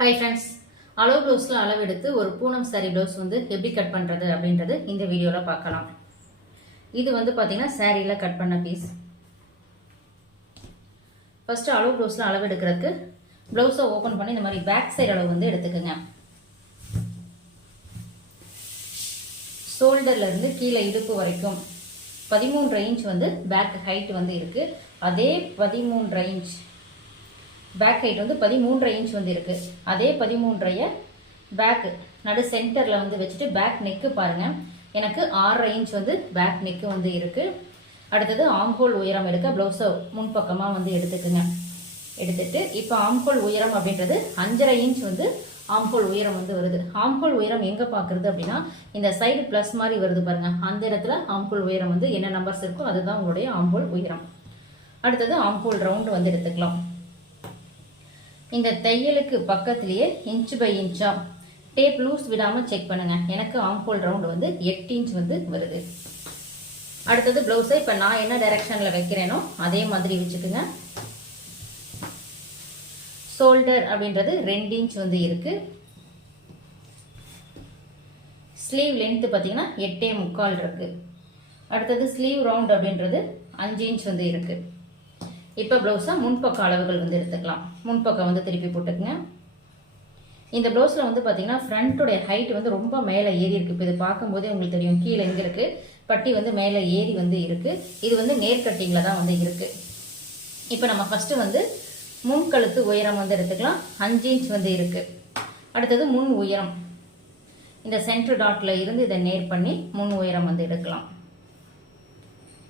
Hi friends, அளவு ப்ளவுஸில் அளவு எடுத்து ஒரு பூனம் சாரி ப்ளவுஸ் வந்து எப்படி கட் பண்ணுறது அப்படின்றது இந்த வீடியோவில் பார்க்கலாம். இது வந்து பார்த்தீங்கன்னா சாரியில் கட் பண்ண பீஸ். ஃபஸ்ட்டு அளவு ப்ளவுஸில் அளவு எடுக்கிறதுக்கு ப்ளவுஸை ஓப்பன் பண்ணி இந்த மாதிரி பேக் சைடு அளவு வந்து எடுத்துக்கோங்க. ஷோல்டர்லேருந்து கீழே இடுப்பு வரைக்கும் 13 இன்ச் வந்து பேக் ஹைட் வந்து இருக்குது. அதே 13 இன்ச் பேக் ஹைட் வந்து 13 இன்ச் வந்து இருக்குது. அதே 13 பேக் நடு சென்டரில் வந்து வச்சுட்டு பேக் நெக்கு பாருங்கள், எனக்கு 6 இன்ச் வந்து பேக் நெக்கு வந்து இருக்குது. அடுத்தது ஆம்ஹோல் உயரம் எடுக்க ப்ளவுஸை முன்பக்கமாக வந்து எடுத்துக்குங்க. எடுத்துட்டு இப்போ ஆம்ஹோல் உயரம் அப்படின்றது 5.5 இன்ச் வந்து ஆம்ஹோல் உயரம் வந்து வருது. ஆம்ஹோல் உயரம் எங்கே பார்க்குறது அப்படின்னா இந்த சைடு ப்ளஸ் மாதிரி வருது பாருங்கள், அந்த இடத்துல ஆம்ஹோல் உயரம் வந்து என்ன நம்பர்ஸ் இருக்கோ அதுதான் உங்களுடைய ஆம்ஹோல் உயரம். அடுத்தது ஆம்ஹோல் ரவுண்டு வந்து எடுத்துக்கலாம். இந்த தையலுக்கு பக்கத்திலேயே இன்ச் பை இன்ச்சா டேப் லூஸ் விடாமல் செக் பண்ணுங்க. எனக்கு ஆம்ஹோல் ரவுண்டு வந்து 8 இன்ச் வந்து வருது. அடுத்தது ப்ளவுஸை இப்போ நான் என்ன டைரக்ஷனில் வைக்கிறேனோ அதே மாதிரி வச்சுக்குங்க. ஷோல்டர் அப்படின்றது 2 இன்ச் வந்து இருக்கு. ஸ்லீவ் லென்த் பார்த்தீங்கன்னா 8.75 இருக்கு. அடுத்தது ஸ்லீவ் ரவுண்ட் அப்படின்றது 5 இன்ச் வந்து இருக்கு. இப்போ ப்ளவுஸை முன்பக்க அளவுகள் வந்து எடுத்துக்கலாம். முன்பக்கம் வந்து திருப்பி போட்டுக்குங்க. இந்த ப்ளவுஸில் வந்து பார்த்தீங்கன்னா ஃப்ரண்ட்டுடைய ஹைட் வந்து ரொம்ப மேலே ஏறி இருக்குது. இப்போ இது பார்க்கும்போதே உங்களுக்கு தெரியும், கீழே எங்கே இருக்குது பட்டி வந்து மேலே ஏறி வந்து இருக்குது. இது வந்து நேர் கட்டிங்கில் தான் வந்து இருக்குது. இப்போ நம்ம ஃபஸ்ட்டு வந்து முன்கழுத்து உயரம் வந்து எடுத்துக்கலாம். 5 இன்ச் வந்து இருக்குது. அடுத்தது முன் உயரம், இந்த சென்டர் டாட்டில் இருந்து இதை நேர் பண்ணி முன் உயரம் வந்து எடுக்கலாம்.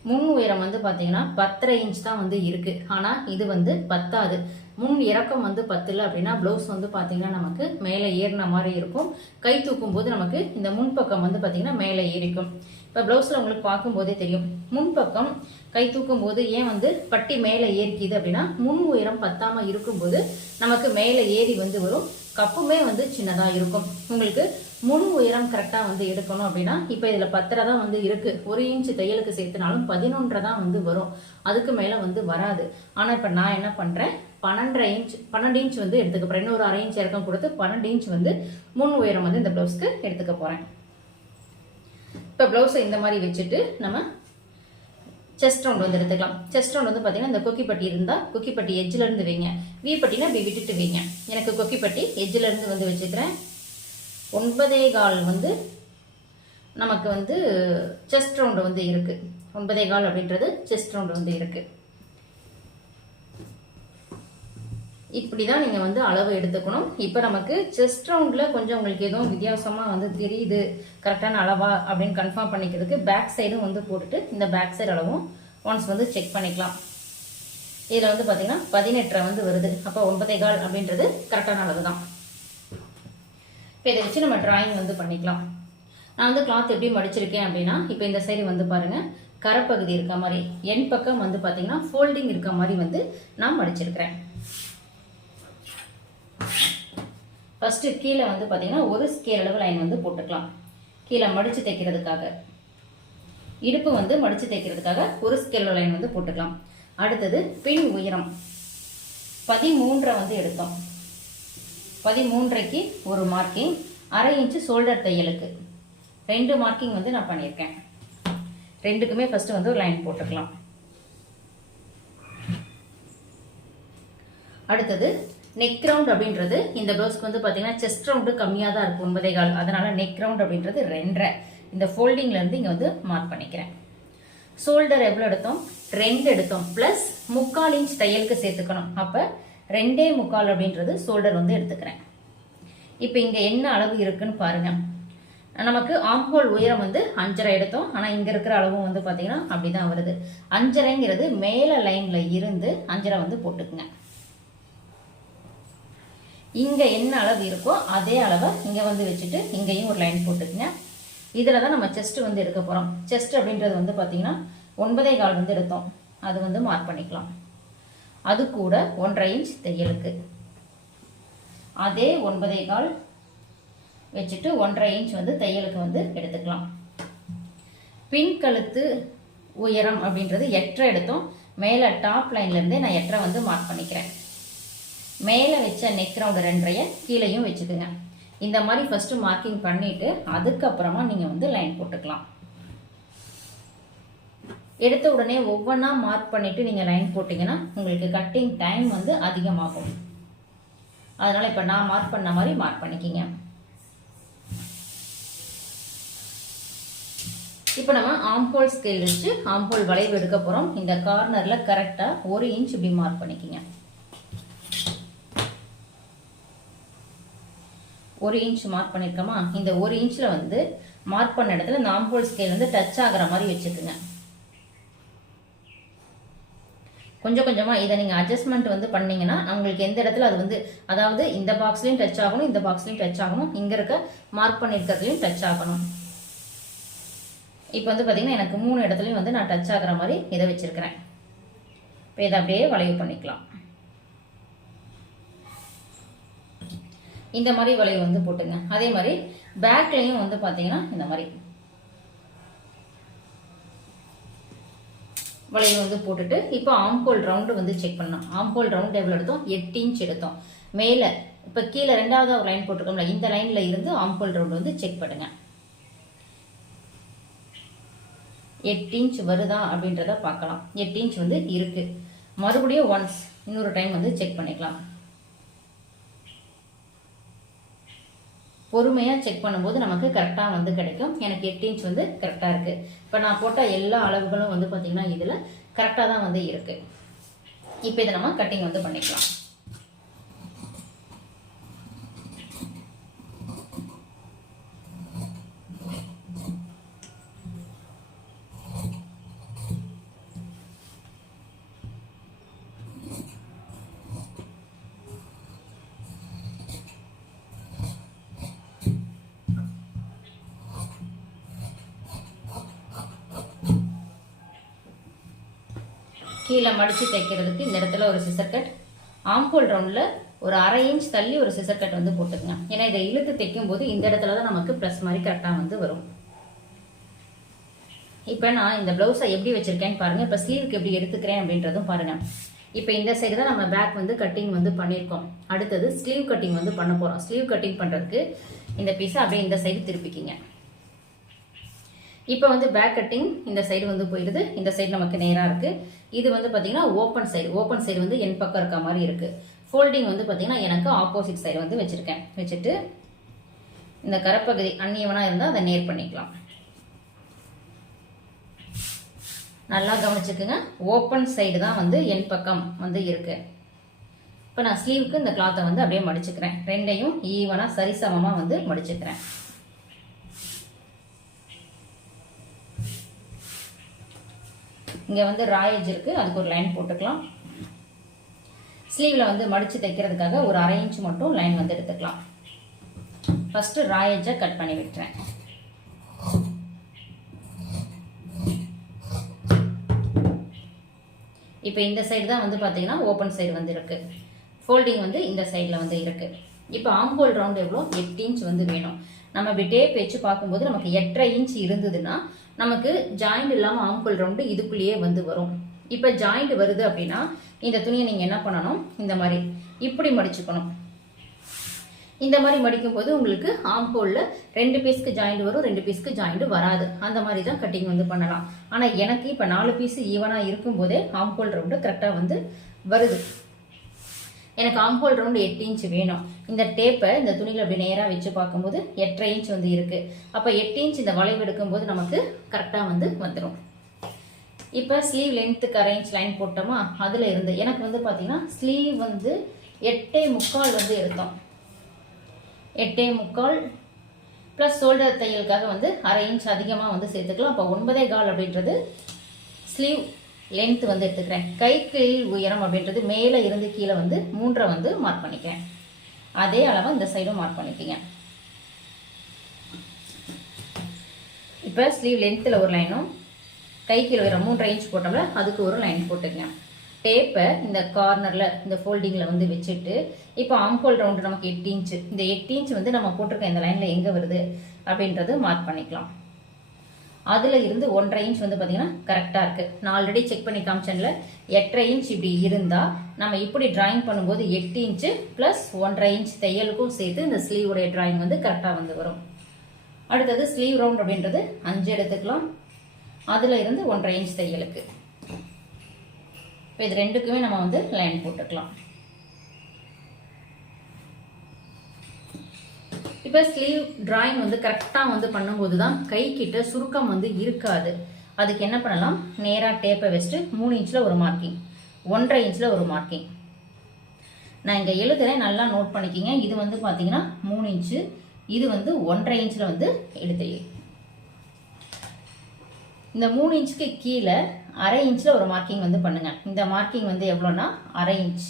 முன் உயரம் வந்து பார்த்தீங்கன்னா 10.5 இன்ச் தான் வந்து இருக்குது. ஆனால் இது வந்து பத்தாது. முன் இறக்கம் வந்து 10 அப்படின்னா ப்ளவுஸ் வந்து பார்த்தீங்கன்னா நமக்கு மேலே ஏறின மாதிரி இருக்கும். கை தூக்கும் போது நமக்கு இந்த முன்பக்கம் வந்து பார்த்தீங்கன்னா மேலே ஏறிக்கும். இப்போ ப்ளவுஸில் உங்களுக்கு பார்க்கும்போதே தெரியும், முன்பக்கம் கை தூக்கும் போது ஏன் வந்து பட்டி மேலே ஏறிக்குது அப்படின்னா முன் உயரம் பத்தாமல் இருக்கும்போது நமக்கு மேலே ஏறி வந்து வரும். கப்புமே வந்து சின்னதாக இருக்கும். உங்களுக்கு முன் உயரம் கரெக்டாக வந்து எடுக்கணும் அப்படின்னா இப்போ இதில் 10 தான் வந்து இருக்குது. 1 இன்ச் தையலுக்கு சேர்த்துனாலும் 11 தான் வந்து வரும். அதுக்கு மேலே வந்து வராது. ஆனால் இப்போ நான் என்ன பண்ணுறேன், 12 இன்ச் வந்து எடுத்துக்க போகிறேன். இன்னொரு 1/2 இன்ச் இறக்கம் கொடுத்து 12 இன்ச் வந்து முன் உயரம் வந்து இந்த ப்ளவுஸ்க்கு எடுத்துக்க போகிறேன். இப்போ ப்ளவுஸை இந்த மாதிரி வச்சுட்டு நம்ம செஸ்ட் ரவுண்ட் வந்து எடுத்துக்கலாம். செஸ்ட் ரவுண்ட் வந்து பார்த்தீங்கன்னா இந்த கொக்கிப்பட்டி இருந்தால் கொக்கிப்பட்டி எஜ்ஜிலேருந்து வைங்க. வி பட்டினா இப்படி விட்டுட்டு வைங்க. எனக்கு கொக்கிப்பட்டி எஜ்ஜிலேருந்து வந்து வச்சுக்கிறேன். 9.25 வந்து நமக்கு வந்து செஸ்ட் ரவுண்டு வந்து இருக்குது. 9.25 அப்படின்றது செஸ்ட் ரவுண்டு வந்து இருக்குது. இப்படி தான் நீங்கள் வந்து அளவு எடுத்துக்கணும். இப்போ நமக்கு செஸ்ட் ரவுண்டில் கொஞ்சம் உங்களுக்கு எதுவும் வித்தியாசமாக வந்து தெரியுது, கரெக்டான அளவா அப்படின்னு கன்ஃபார்ம் பண்ணிக்கிறதுக்கு பேக் சைடும் வந்து போட்டுட்டு இந்த பேக் சைடு அளவும் ஒன்ஸ் வந்து செக் பண்ணிக்கலாம். இதில் வந்து பார்த்தீங்கன்னா 18 வந்து வருது. அப்போ 9.25 அப்படின்றது கரெக்டான அளவு தான். இப்போ இதை வச்சு நம்ம டிராயிங் வந்து பண்ணிக்கலாம். நான் வந்து கிளாத் எப்படி மடிச்சிருக்கேன் அப்படின்னா, இப்போ இந்த சைடு வந்து பாருங்கள், கரைப்பகுதி இருக்க மாதிரி, என் பக்கம் வந்து பார்த்தீங்கன்னா ஃபோல்டிங் இருக்க மாதிரி வந்து நான் மடிச்சிருக்கிறேன். ஃபஸ்ட்டு கீழே வந்து பார்த்தீங்கன்னா ஒரு ஸ்கேல் அளவு லைன் வந்து போட்டுக்கலாம். கீழே மடித்து தைக்கிறதுக்காக, இடுப்பு வந்து மடித்து தைக்கிறதுக்காக ஒரு ஸ்கேல் லைன் வந்து போட்டுக்கலாம். அடுத்தது பின் உயரம் 13 வந்து எடுத்தோம். 13க்கு ஒரு மார்க்கிங், 1/2 இன்ச்சு ஷோல்டர் தையலுக்கு 2 மார்க்கிங் வந்து நான் பண்ணியிருக்கேன். 2க்குமே ஃபஸ்ட்டு வந்து ஒரு லைன் போட்டுக்கலாம். அடுத்தது நெக் ரவுண்ட் அப்படின்றது இந்த ப்ளவுஸ்க்கு வந்து பார்த்தீங்கன்னா செஸ்ட் ரவுண்டு கம்மியாக தான் இருக்கும், 9.25. அதனால் நெக் ரவுண்ட் அப்படின்றது 2.5. இந்த ஃபோல்டிங்லேருந்து இங்கே வந்து மார்க் பண்ணிக்கிறேன். ஷோல்டர் எவ்வளோ எடுத்தோம், 2 எடுத்தோம். ப்ளஸ் 3/4 இன்ச் தையலுக்கு சேர்த்துக்கணும். அப்போ 2.25 அப்படின்றது ஷோல்டர் வந்து எடுத்துக்கிறேன். இப்போ இங்கே என்ன அளவு இருக்குன்னு பாருங்கள். நமக்கு ஆம்ஹோல் உயரம் வந்து 5.5 எடுத்தோம். ஆனால் இங்கே இருக்கிற அளவும் வந்து பார்த்தீங்கன்னா அப்படி தான் வருது. 5.5ங்கிறது மேலே லைனில் இருந்து 5.5 வந்து போட்டுக்குங்க. இங்கே என்ன அளவு இருக்கோ அதே அளவை இங்கே வந்து வச்சுட்டு இங்கேயும் ஒரு லைன் போட்டுக்குங்க. இதில் தான் நம்ம செஸ்ட்டு வந்து எடுக்க போகிறோம். செஸ்ட் அப்படின்றது வந்து பார்த்தீங்கன்னா 9.25 வந்து எடுத்தோம். அது வந்து மார்க் பண்ணிக்கலாம். அது கூட 1/2 இன்ச் தையலுக்கு அதே 9.25 வச்சுட்டு 1/2 இன்ச் வந்து தையலுக்கு வந்து எடுத்துக்கலாம். பின் கழுத்து உயரம் அப்படின்றது 8.5 எடுத்தோம். மேலே டாப் லைன்லேருந்தே நான் 8.5 வந்து மார்க் பண்ணிக்கிறேன். மேலே வச்ச நெக் ரவுண்டு 2.5 கீழேயும் வச்சுக்குங்க. இந்த மாதிரி ஃபஸ்ட்டு மார்க்கிங் பண்ணிவிட்டு அதுக்கப்புறமா நீங்கள் வந்து லைன் போட்டுக்கலாம். எடுத்த உடனே ஒவ்வொன்றா மார்க் பண்ணிவிட்டு நீங்கள் லைன் போட்டிங்கன்னா உங்களுக்கு கட்டிங் டைம் வந்து அதிகமாகும். அதனால் இப்போ நான் மார்க் பண்ண மாதிரி மார்க் பண்ணிக்கிங்க. இப்போ நம்ம ஆம்போல் ஸ்கேல் வச்சு ஆம்போல் வளைவு எடுக்க போகிறோம். இந்த கார்னரில் கரெக்டாக 1 இன்ச் இப்படி மார்க் பண்ணிக்கிங்க. 1 இன்ச் மார்க் பண்ணியிருக்கோமா? இந்த 1 இன்ச்சில் வந்து மார்க் பண்ண இடத்துல இந்த ஆம்போல் ஸ்கேல் வந்து டச் ஆகிற மாதிரி வச்சுக்குங்க. கொஞ்சம் கொஞ்சமாக இதை நீங்கள் அட்ஜஸ்ட்மெண்ட் வந்து பண்ணிங்கன்னா உங்களுக்கு எந்த இடத்துல அது வந்து, அதாவது இந்த பாக்ஸ்லையும் டச் ஆகணும், இந்த பாக்ஸ்லையும் டச் ஆகணும், இங்கே இருக்க மார்க் பண்ணியிருக்கிறதுலையும் டச் ஆகணும். இப்போ வந்து பார்த்தீங்கன்னா எனக்கு 3 இடத்துலையும் வந்து நான் டச் ஆகிற மாதிரி இதை வச்சுருக்கிறேன். இப்போ இதை அப்படியே வளைவு பண்ணிக்கலாம். இந்த மாதிரி வளைவு வந்து போட்டுங்க. அதே மாதிரி பேக்லையும் வந்து பார்த்தீங்கன்னா இந்த மாதிரி வளைவு வந்து போட்டுட்டு இப்போ ஆம்போல் ரவுண்டு வந்து செக் பண்ணலாம். ஆம்போல் ரவுண்டு எவ்வளோ எடுத்தோம்? 8 இன்ச் எடுத்தோம். மேலே இப்போ கீழே 2வது ஒரு லைன் போட்டிருக்கோம்ல, இந்த லைனில் இருந்து ஆம்போல் ரவுண்டு வந்து செக் பண்ணுங்க. 8 இன்ச் வருதா அப்படின்றத பார்க்கலாம். 8 இன்ச் வந்து இருக்கு. மறுபடியும் இன்னொரு டைம் வந்து செக் பண்ணிக்கலாம். பொறுமையாக செக் பண்ணும்போது நமக்கு கரெக்டாக வந்து கிடைக்கும். எனக்கு 8 இன்ச் வந்து கரெக்டாக இருக்குது. இப்போ நான் போட்ட எல்லா அளவுகளும் வந்து பார்த்திங்கன்னா இதில் கரெக்டாக தான் வந்து இருக்குது. இப்போ இதை நம்ம கட்டிங் வந்து பண்ணிக்கலாம். கீழே மடித்து தைக்கிறதுக்கு இந்த இடத்துல ஒரு சிசர் கட், ஆம்போல் ரவுண்டில் ஒரு 1/2 இன்ச் தள்ளி ஒரு சிசர் கட் வந்து போட்டுக்கங்க. ஏன்னா இதை இழுத்து தைக்கும் போது இந்த இடத்துல தான் நமக்கு ப்ளஸ் மாதிரி கரெக்டாக வந்து வரும். இப்போ நான் இந்த ப்ளவுஸை எப்படி வச்சுருக்கேன்னு பாருங்கள். இப்போ ஸ்லீவுக்கு எப்படி எடுத்துக்கிறேன் அப்படின்றதும் பாருங்கள். இப்போ இந்த சைடு தான் நம்ம பேக் வந்து கட்டிங் வந்து பண்ணியிருக்கோம். அடுத்தது ஸ்லீவ் கட்டிங் வந்து பண்ண போகிறோம். ஸ்லீவ் கட்டிங் பண்ணுறதுக்கு இந்த பீஸை அப்படியே இந்த சைடு திருப்பிக்கிங்க. இப்போ வந்து பேக் கட்டிங் இந்த சைடு வந்து போயிடுது. இந்த சைடு நமக்கு நேராக இருக்குது. இது வந்து பார்த்தீங்கன்னா ஓப்பன் சைடு வந்து என் பக்கம் இருக்க மாதிரி இருக்குது. ஃபோல்டிங் வந்து பார்த்தீங்கன்னா எனக்கு ஆப்போசிட் சைடு வந்து வச்சுருக்கேன். வச்சுட்டு இந்த கரப்பகுதி அந்நியவனாக இருந்தால் அதை நேர் பண்ணிக்கலாம். நல்லா கவனிச்சுக்குங்க. ஓப்பன் சைடு தான் வந்து என் பக்கம் வந்து இருக்கு. இப்போ நான் ஸ்லீவுக்கு இந்த கிளாத்தை வந்து அப்படியே மடிச்சுக்கிறேன். ரெண்டையும் ஈவனாக சரிசமமாக வந்து மடிச்சுக்கிறேன். இங்கே வந்து ராயேஜ் இருக்குது, அதுக்கு ஒரு லைன் போட்டுக்கலாம். ஸ்லீவில் வந்து மடித்து தைக்கிறதுக்காக ஒரு 1/2 இன்ச் மட்டும் லைன் வந்து எடுத்துக்கலாம். ஃபஸ்ட்டு ராயேஜை கட் பண்ணி விட்டுறேன். இப்போ இந்த சைடு தான் வந்து பார்த்தீங்கன்னா ஓப்பன் சைடு வந்து இருக்குது. ஃபோல்டிங் வந்து இந்த சைடில் வந்து இருக்குது. இப்போ ஆம்போல் ரவுண்டு எவ்வளோ? 8 இன்ச் வந்து வேணும். நம்ம இப்படி டேப் வச்சு பார்க்கும்போது நமக்கு 8.5 இன்ச் இருந்ததுன்னா நமக்கு ஜாயிண்ட் இல்லாமல் ஆம்போல் ரவுண்டு இதுக்குள்ளேயே வந்து வரும். இப்போ ஜாயிண்ட் வருது அப்படின்னா இந்த துணியை நீங்கள் என்ன பண்ணணும்? இந்த மாதிரி இப்படி மடிச்சுக்கணும். இந்த மாதிரி மடிக்கும்போது உங்களுக்கு ஆம்போலில் 2 பீஸ்க்கு ஜாயிண்ட் வரும், 2 பீஸ்க்கு ஜாயிண்ட் வராது. அந்த மாதிரி தான் கட்டிங் வந்து பண்ணலாம். ஆனால் எனக்கு இப்போ 4 பீஸ் ஈவனாக இருக்கும்போதே ஆம்போல் ரவுண்டு கரெக்டாக வந்து வருது. எனக்கு ஆம்போல் ரவுண்டு 8 இன்ச் வேணும். இந்த டேப்பை இந்த துணியில் அப்படி நேராக வச்சு பார்க்கும்போது 8.5 இன்ச் வந்து இருக்குது. அப்போ 8 இன்ச் இந்த வளைவு எடுக்கும்போது நமக்கு கரெக்டாக வந்து வந்துடும். இப்போ ஸ்லீவ் லென்த்துக்கு 1/2 இன்ச் லைன் போட்டோமா, அதில் இருந்து எனக்கு வந்து பார்த்தீங்கன்னா ஸ்லீவ் வந்து 8.75 வந்து எடுத்தோம். 8.75 ப்ளஸ் ஷோல்டர் தையலுக்காக வந்து 1/2 இன்ச் அதிகமாக வந்து சேர்த்துக்கலாம். அப்போ 9.25 அப்படின்றது ஸ்லீவ் லென்த் வந்து எடுத்துக்கிறேன். கைக்கு உயரம் அப்படின்றது மேலே இருந்து கீழே வந்து 3 வந்து மார்க் பண்ணிக்கிறேன். அதே அளவாக இந்த சைடும் மார்க் பண்ணிக்கங்க. இப்போ ஸ்லீவ் லென்த்தில் ஒரு லைனும் கைக்கு உயரம் 3.5 இன்ச் போட்டோம்ல அதுக்கு ஒரு லைன் போட்டுக்கங்க. டேப்பை இந்த கார்னரில் இந்த ஃபோல்டிங்கில் வந்து வச்சுட்டு இப்போ ஆம்போல் ரவுண்டு நமக்கு 8 இன்ச்சு. இந்த 8 இன்ச் வந்து நம்ம போட்டிருக்க இந்த லைனில் எங்கே வருது அப்படின்றது மார்க் பண்ணிக்கலாம். அதில் இருந்து 1.5 இன்ச் வந்து பார்த்தீங்கன்னா கரெக்டாக இருக்குது. நான் ஆல்ரெடி செக் பண்ணி காமிச்சேன்ல, 8.5 இன்ச் இப்படி இருந்தால் நம்ம இப்படி டிராயிங் பண்ணும்போது 8 இன்ச்சு ப்ளஸ் 1.5 இன்ச் தையலுக்கும் சேர்த்து இந்த ஸ்லீவுடைய டிராயிங் வந்து கரெக்டாக வந்து வரும். அடுத்தது ஸ்லீவ் ரவுண்ட் அப்படின்றது 5 எடுத்துக்கலாம். அதில் இருந்து 1.5 இன்ச் தையலுக்கு. இப்போ இது ரெண்டுக்குமே நம்ம வந்து லைன் போட்டுக்கலாம். இப்போ ஸ்லீவ் டிராயிங் வந்து கரெக்டாக வந்து பண்ணும்போது தான் கை கிட்ட சுருக்கம் வந்து இருக்காது. அதுக்கு என்ன பண்ணலாம், நேராக டேப்பை வச்சுட்டு 3 இன்ச்சில் ஒரு மார்க்கிங், 1.5 இன்ச்சில் ஒரு மார்க்கிங். நான் இங்கே எழுதுறேன், நல்லா நோட் பண்ணிக்கிங்க. இது வந்து பார்த்தீங்கன்னா 3 இன்ச்சு, இது வந்து 1.5 இன்ச்சில் வந்து எழுதுறீங்க. இந்த 3 இன்ச்சுக்கு கீழே 1/2 இன்ச்சில் ஒரு மார்க்கிங் வந்து பண்ணுங்க. இந்த மார்க்கிங் வந்து எவ்வளோன்னா 1/2 இன்ச்.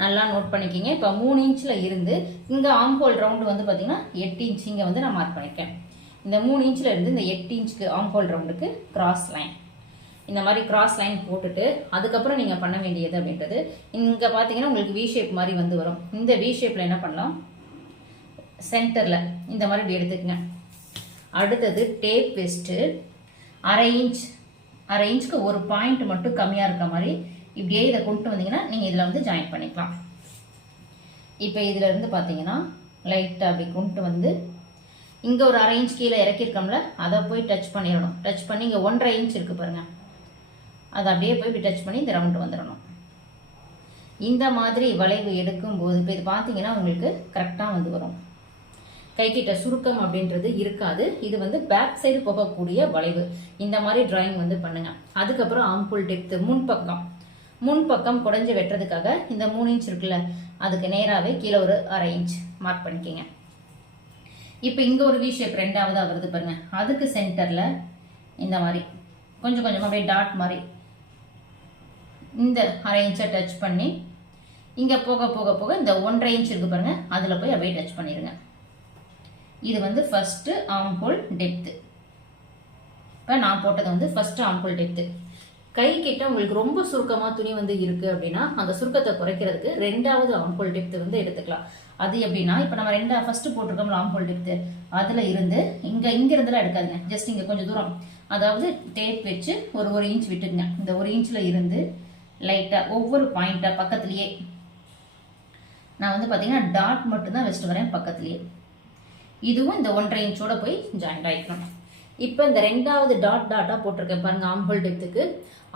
நல்லா நோட் பண்ணிக்கிங்க. இப்போ 3 இன்ச்சில் இருந்து இங்கே ஆம்ஹோல் ரவுண்டு வந்து பார்த்தீங்கன்னா 8 இன்ச் இங்கே வந்து நான் மார்க் பண்ணியிருக்கேன். இந்த 3 இன்ச்சில் இருந்து இந்த 8 இன்ச்சுக்கு ஆம்ஹோல் ரவுண்டுக்கு கிராஸ் லைன், இந்த மாதிரி கிராஸ் லைன் போட்டுட்டு அதுக்கப்புறம் நீங்கள் பண்ண வேண்டியது அப்படின்றது, இங்கே பார்த்தீங்கன்னா உங்களுக்கு வி ஷேப் மாதிரி வந்து வரும். இந்த வி ஷேப்பில் என்ன பண்ணலாம், சென்டரில் இந்த மாதிரி இப்படி எடுத்துக்கங்க. அடுத்தது டேப் வச்சுட்டு 1/2 இன்ச்சுக்கு ஒரு பாயிண்ட் மட்டும் கம்மியாக இருக்க மாதிரி இப்படியே இதை கொண்டு வந்தீங்கன்னா நீங்கள் இதில் வந்து ஜாயின் பண்ணிக்கலாம். இப்போ இதில் இருந்து பார்த்தீங்கன்னா லைட்டாக அப்படி கொண்டு வந்து இங்கே ஒரு 1/2 இன்ச் கீழே இறக்கிருக்கோம்ல, அதை போய் டச் பண்ணிடணும். டச் பண்ணி இங்கே 1.5 இன்ச் இருக்குது பாருங்கள், அதை அப்படியே போய் இப்படி டச் பண்ணி இந்த ரவுண்டு வந்துடணும். இந்த மாதிரி வளைவு எடுக்கும்போது இப்போ இது பார்த்தீங்கன்னா உங்களுக்கு கரெக்டாக வந்து வரும். கைக்கிட்ட சுருக்கம் அப்படின்றது இருக்காது. இது வந்து பேக் சைடு போகக்கூடிய வளைவு. இந்த மாதிரி டிராயிங் வந்து பண்ணுங்க. அதுக்கப்புறம் ஆம்புல் டெப்த்து முன்பக்கம் குடஞ்சி வெட்டுறதுக்காக இந்த 3 இன்ச் இருக்குல்ல, அதுக்கு நேராகவே கீழே ஒரு 1/2 இன்ச் மார்க் பண்ணிக்கோங்க. இப்போ இங்கே ஒரு வி ஷேப் ரெண்டாவதாக வருது பாருங்க, அதுக்கு சென்டரில் இந்த மாதிரி கொஞ்சம் கொஞ்சமாக அப்படியே டாட் மாதிரி இந்த 1/2 இன்ச்சை டச் பண்ணி இங்கே போக போக போக இந்த 1.5 இன்ச் இருக்கு பாருங்க, அதில் போய் அப்படியே டச் பண்ணிடுங்க. இது வந்து ஃபர்ஸ்ட் ஆம்ஹோல் டெப்த்து. இப்போ நான் போட்டது வந்து ஃபர்ஸ்ட் ஆம்ஹோல் டெப்த்து. கை கிட்ட உங்களுக்கு ரொம்ப சுருக்கமாக துணி வந்து இருக்குது அப்படின்னா அந்த சுருக்கத்தை குறைக்கிறதுக்கு 2வது ஆம்ஹோல் டெப்த்து வந்து எடுத்துக்கலாம். அது எப்படின்னா, இப்போ நம்ம ஃபர்ஸ்ட் போட்டிருக்கோம்ல ஆம்ஹோல் டெப்த்து, அதில் இருந்து இங்கிருந்துலாம் எடுக்காதுங்க. ஜஸ்ட் இங்கே கொஞ்சம் தூரம், அதாவது டேப் வச்சு ஒரு இன்ச் விட்டுக்குங்க. இந்த 1 இன்ச்சில் இருந்து லைட்டாக ஒவ்வொரு பாயிண்ட்டாக பக்கத்துலேயே நான் வந்து பார்த்தீங்கன்னா டாட் மட்டும்தான் வச்சுட்டு வரேன் பக்கத்துலேயே. இதுவும் இந்த 1.5 இன்ச்சோட போய் ஜாயிண்ட் ஆகிக்கணும். இப்போ இந்த 2வது டாட்டாக போட்டிருக்கேன் பாருங்க ஆம்ஹோல் டெப்த்துக்கு,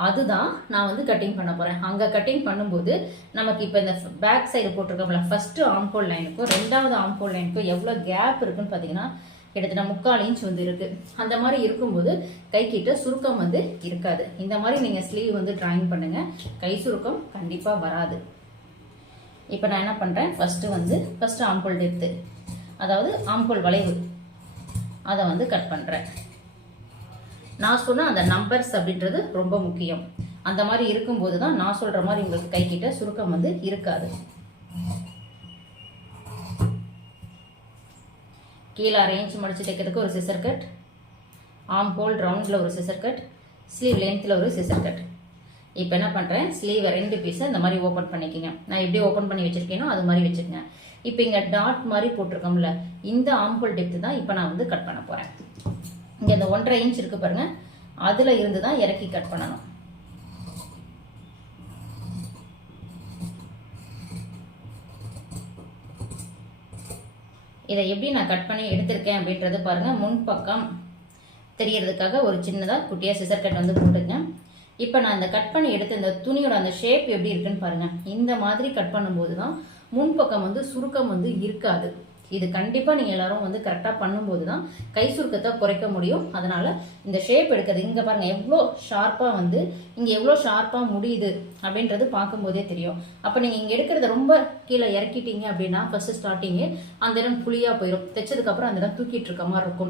அதுதான் நான் வந்து கட்டிங் பண்ண போகிறேன். அங்கே கட்டிங் பண்ணும்போது நமக்கு இப்போ இந்த பேக் சைடு போட்டிருக்கோம்ல, ஃபர்ஸ்ட் ஆம்ஹோல் லைனுக்கும் 2வது ஆம்ஹோல் லைனுக்கும் எவ்வளோ கேப் இருக்குன்னு பார்த்தீங்கன்னா கிட்டத்தட்ட 3/4 இன்ச் வந்து இருக்குது. அந்த மாதிரி இருக்கும்போது கை கிட்ட சுருக்கம் வந்து இருக்காது. இந்த மாதிரி நீங்கள் ஸ்லீவ் வந்து டிராயிங் பண்ணுங்கள், கை சுருக்கம் கண்டிப்பாக வராது. இப்போ நான் என்ன பண்ணுறேன், ஃபர்ஸ்ட் ஆம்ஹோல் டெப்த்து, அதாவது ஆம்ஹோல் வளைவு, அதை வந்து கட் பண்ணுறேன். நான் சொன்ன அந்த நம்பர்ஸ் அப்படின்றது ரொம்ப முக்கியம். அந்த மாதிரி இருக்கும்போது தான் நான் சொல்கிற மாதிரி உங்களுக்கு கை கிட்ட சுருக்கம் வந்து இருக்காது. கீழே 1/2 இன்ச் மடிச்சு தைக்கிறதுக்கு ஒரு சிசர் கட், ஆம்ஹோல் ரவுண்டில் ஒரு சிசர் கட், ஸ்லீவ் லென்த்தில் ஒரு சிசர் கட். இப்போ என்ன பண்ணுறேன், ஸ்லீவை 2 பீஸை இந்த மாதிரி ஓப்பன் பண்ணிக்கோங்க. நான் எப்படி ஓப்பன் பண்ணி வச்சுருக்கேனோ அது மாதிரி வச்சுக்கோங்க. இப்போ இங்கே டாட் மாதிரி போட்டிருக்கோம்ல, இந்த ஆம்ஹோல் டெப்த்து தான் இப்போ நான் வந்து கட் பண்ண போகிறேன். இங்கே இந்த 1.5 இன்ச் இருக்குது பாருங்கள், அதில் இருந்து தான் இறக்கி கட் பண்ணணும். இதை எப்படி நான் கட் பண்ணி எடுத்திருக்கேன் அப்படின்றது பாருங்கள். முன்பக்கம் தெரியறதுக்காக ஒரு சின்னதாக குட்டியாக சிசர் கட் வந்து போட்டுக்கேன். இப்போ நான் இந்த கட் பண்ணி எடுத்து இந்த துணியோட அந்த ஷேப் எப்படி இருக்குன்னு பாருங்கள். இந்த மாதிரி கட் பண்ணும்போது தான் முன்பக்கம் வந்து சுருக்கம் வந்து இருக்காது. இது கண்டிப்பாக நீங்கள் எல்லாரும் வந்து கரெக்டாக பண்ணும்போது தான் கை சுருக்கத்தை குறைக்க முடியும். அதனால் இந்த ஷேப் எடுக்கிறது இங்கே பாருங்கள், எவ்வளோ ஷார்ப்பாக வந்து இங்கே எவ்வளோ ஷார்ப்பாக முடியுது அப்படின்றது பார்க்கும்போதே தெரியும். அப்போ நீங்கள் இங்கே எடுக்கிறத ரொம்ப கீழே இறக்கிட்டீங்க அப்படின்னா ஃபர்ஸ்ட் ஸ்டார்டிங்கு அந்த இடம் புளியாக போயிடும். தைச்சதுக்கப்புறம் அந்த இடம் தூக்கிட்டு இருக்க மாதிரி இருக்கும்.